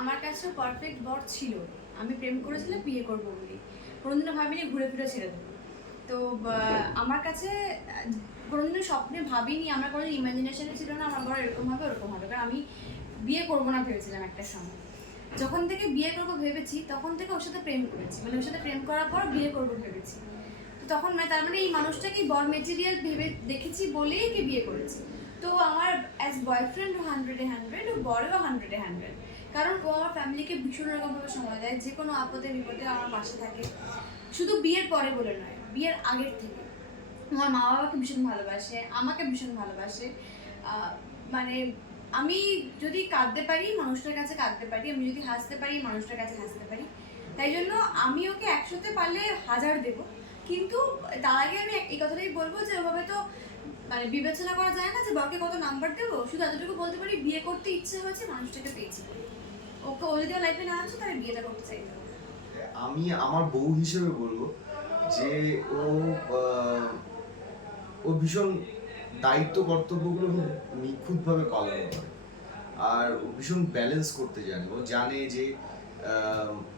আমার কাছে পারফেক্ট বর ছিল। আমি প্রেম করেছিলাম বিয়ে করব বলে কোনোদিনও ভাবিনি ঘুরে ফিরে ছেড়ে দেবো। তো আমার কাছে, কোনোদিনও স্বপ্নে ভাবিনি, আমার কোনো ইমাজিনেশনে ছিল না, আমার বর এরকম হবে, ওরকম হবে। কারণ আমি বিয়ে করব না ভেবেছিলাম একটা সময়। যখন থেকে বিয়ে করব ভেবেছি, তখন থেকে ওর সাথে প্রেম করেছি। মানে ওর সাথে প্রেম করার পর বিয়ে করব ভেবেছি। তো তখন মানে তার মানে এই মানুষটাকে বর মেটেরিয়াল ভেবে দেখেছি বলেই কি বিয়ে করেছি। তো আমার অ্যাজ বয়ফ্রেন্ড হান্ড্রেডে হান্ড্রেড ও বরেও হান্ড্রেডে হান্ড্রেড কারণ ও আমার ফ্যামিলিকে ভীষণ রকমভাবে সময় দেয়, যে কোনো আপদে, বিপদে আমার পাশে থাকে। শুধু বিয়ের পরে বলে নয়, বিয়ের আগের থেকে। আমার মা বাবাকে ভীষণ ভালোবাসে, আমাকে ভীষণ ভালোবাসে। মানে আমি যদি কাঁদতে পারি, মানুষটার কাছে কাঁদতে পারি, আমি যদি হাসতে পারি, মানুষটার কাছে হাসতে পারি, তাই জন্য আমি ওকে একশোতে পারলে হাজার দেব। কিন্তু তার আগে আমি এই কথাটাই বলব যে ওভাবে তো মানে বিবেচনা করা যায় না যে বরকে কত নাম্বার দেবো। শুধু এতটুকু বলতে পারি, বিয়ে করতে ইচ্ছে হয়েছে, মানুষটাকে পেয়েছি। ওকে লাইফে না বিয়েটা করতে হবে। আমি আমার বউ হিসেবে বলব যে ও ও ভীষণ দায়িত্ব কর্তব্যগুলো খুব নিখুঁতভাবে পালন করে। আর ও ভীষণ ব্যালেন্স করতে জানে। ও জানে যে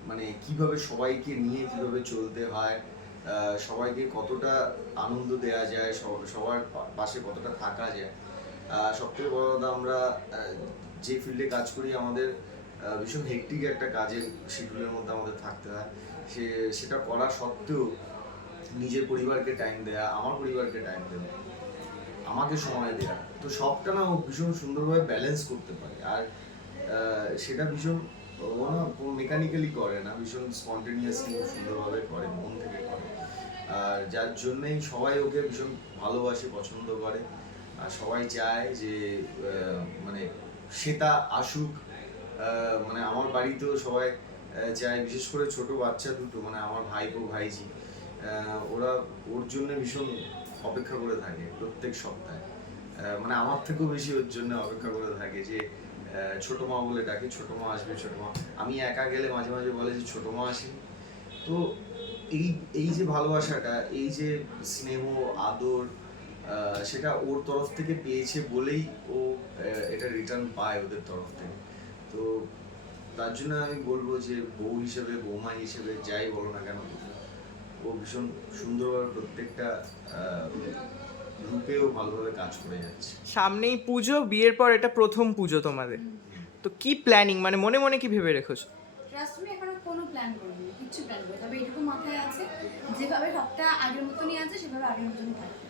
মানে কীভাবে সবাইকে নিয়ে কীভাবে চলতে হয় সবাইকে কতটা আনন্দ দেওয়া যায় সব- সবার পাশে কতটা থাকা যায়। সব থেকে বড় কথা আমরা যে ফিল্ডে কাজ করি, আমাদের ভীষণ হেক্টিক একটা কাজের শিডিউলের মধ্যে আমাদের থাকতে হয়। সে, সেটা করা সত্ত্বেও নিজের পরিবারকে টাইম দেয়া, আমার পরিবারকে টাইম দেওয়া, আমাকে সময় দেয়া, তো সবটা না ও ভীষণ সুন্দরভাবে ব্যালেন্স করতে পারে। আর সেটা ভীষণ, ও না মেকানিক্যালি করে না, ভীষণ স্পন্টেনিয়াসলি সুন্দরভাবে করে, মন থেকে করে। আর যার জন্যই সবাই ওকে ভীষণ ভালোবাসে, পছন্দ করে। আর সবাই চায় যে মানে সেটা আসুক মানে আমার বাড়িতেও সবাই চায় বিশেষ করে ছোট বাচ্চা দুটো মানে আমার ভাই ভাইপো, ভাইজি। ওরা ওর জন্য ভীষণ অপেক্ষা করে থাকে প্রত্যেক সপ্তাহে। মানে আমার থেকেও বেশি ওর জন্য অপেক্ষা করে থাকে যে ছোট মা বলে ডাকে, ছোট মা আসবে, ছোট মা। আমি একা গেলে মাঝে মাঝে বলে যে, ছোট মা আসেনি। তো এই এই যে ভালোবাসাটা, এই যে স্নেহ, আদর সেটা ওর তরফ থেকে পেয়েছে বলেই ও এটা রিটার্ন পায় ওদের তরফ থেকে। তো তার জন্য আমি বলব যে বউ হিসেবে বৌমা হিসেবে যাই বলো না কেন ও ভীষণ সুন্দরভাবে প্রত্যেকটা রূপেও ভালোভাবে কাজ করে যাচ্ছে। সামনেই পুজো বিয়ের পর এটা প্রথম পুজো তোমাদের। তো কি প্ল্যানিং মানে মনে মনে কি ভেবে রেখেছো? ট্রাস্ট মি এখনও কোনো প্ল্যান করিনি কিচ্ছু প্ল্যান করি তবে এটুকু মাথায় আছে যেভাবে সবটা আগের মতনই আছে সেভাবে আগের মতনই থাকবে।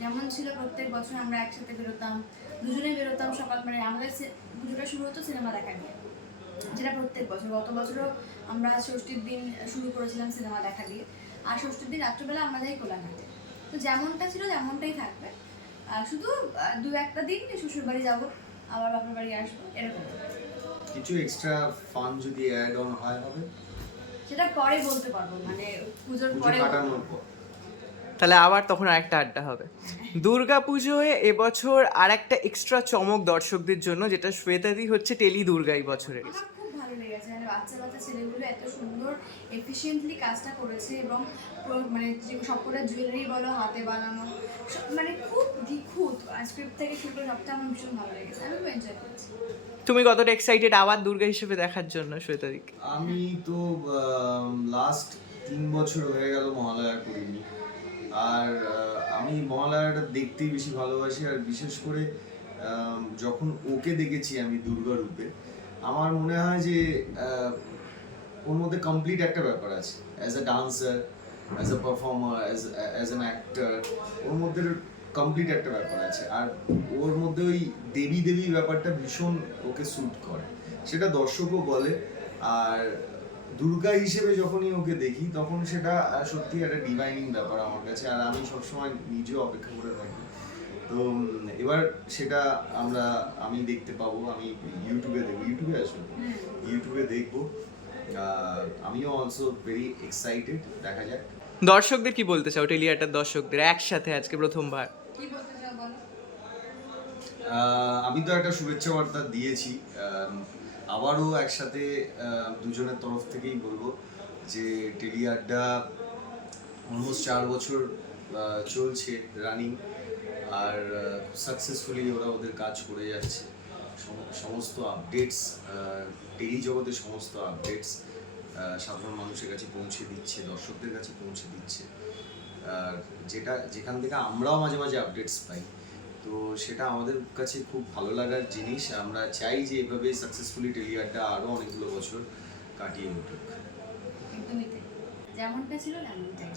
যেমন ছিল প্রত্যেক বছর আমরা একসাথে বেরোতাম দুজনে বেরোতাম সকাল মানে আমাদের সে- পুজোটা শুরু হতো সিনেমা দেখা নিয়ে যেটা প্রত্যেক বছর। গত বছরও আমরা ষষ্ঠীর দিন শুরু করেছিলাম সিনেমা দেখা দিয়ে। আর ষষ্ঠীর দিন রাত্রেবেলা আমরা যাই কোলাঘাটে। তো যেমনটা ছিল তেমনটাই থাকবে। আর শুধু দু একটা দিন শ্বশুর বাড়ি যাব আবার বাপের বাড়ি আসব এরকম। কিছু এক্সট্রা ফান যদি অ্যাড অন হয় হবে? সেটা পরে বলতে পারব মানে পুজোর পরে কাটানোর পর। তাহলে আবার তখন আরেকটা আড্ডা হবে। দুর্গা পুজোয় এবছর আর একটা এক্সট্রা চমক দর্শকদের জন্য যেটা শ্বেতাদি হচ্ছে টেলি দুর্গা এই বছরের লেগেছে মানে বাচ্চা বাচ্চা ছেলেগুলো এত সুন্দর এফিসিয়েন্টলি কাজটা করেছে এবং মানে যে সবকটা জুয়েলারি বলো হাতে বানানো মানে খুব নিখুঁত। স্ক্রিপ্ট থেকে শুরু করে সবটা আমার ভীষণ ভালো লেগেছে আমি খুব এনজয় করেছি। তুমি কতটা এক্সাইটেড আবার দুর্গা হিসেবে দেখার জন্য শ্বেতাদিকে? আমি তো লাস্ট তিন বছর হয়ে গেল মহালয়া করিনি আর আমি মহালয়াটা দেখতেই বেশি ভালোবাসি, আর বিশেষ করে যখন ওকে দেখেছি আমি দুর্গা রূপে, আমার মনে হয় যে ওর মধ্যে কমপ্লিট একটা ব্যাপার আছে। As a dancer as a performer as as an actor ওর মধ্যে কমপ্লিট একটা ব্যাপার আছে। আর ওর মধ্যে ওই দেবী দেবী ব্যাপারটা ভীষণ ওকে স্যুট করে। সেটা দর্শকও বলে, আর দুর্গা হিসেবে যখনই ওকে দেখি তখন সেটা সত্যি একটা ডিভাইনিং ব্যাপার আমার কাছে। আর আমি সবসময় নিজেও অপেক্ষা করে থাকি। তো এবার সেটা আমরা আমি দেখতে পাবো আমি ইউটিউবে দেখব। ইউটিউবে আসব ইউটিউবে দেখব। আহ, আমিও অলসো ভেরি এক্সাইটেড দেখা যাক। দর্শকদের কি বলতে চাও? টেলিয়াটার দর্শকদের একসাথে আজকে প্রথমবার। কি বলতে চাও বলো? আহ, আমি তো একটা শুভেচ্ছা বার্তা দিয়েছি। আবারও একসাথে দুজনের তরফ থেকেই বলব যে টেলি আড্ডা অলমোস্ট চার বছর চলছে রানিং আর সাকসেসফুলি ওরা ওদের কাজ করে যাচ্ছে। সম- সমস্ত আপডেটস টেলি জগতের সমস্ত আপডেটস সাধারণ মানুষের কাছে পৌঁছে দিচ্ছে, দর্শকদের কাছে পৌঁছে দিচ্ছে। আর যেটা, যেখান থেকে আমরাও মাঝে মাঝে আপডেটস পাই। তো সেটা আমাদের কাছে খুব ভালো লাগার জিনিস। আমরা চাই যে এভাবে সাকসেসফুলি টেলিয়ারটা আরও অনেকগুলো বছর কাটিয়ে উঠুক। যেমনটা ছিল, তেমনটাই।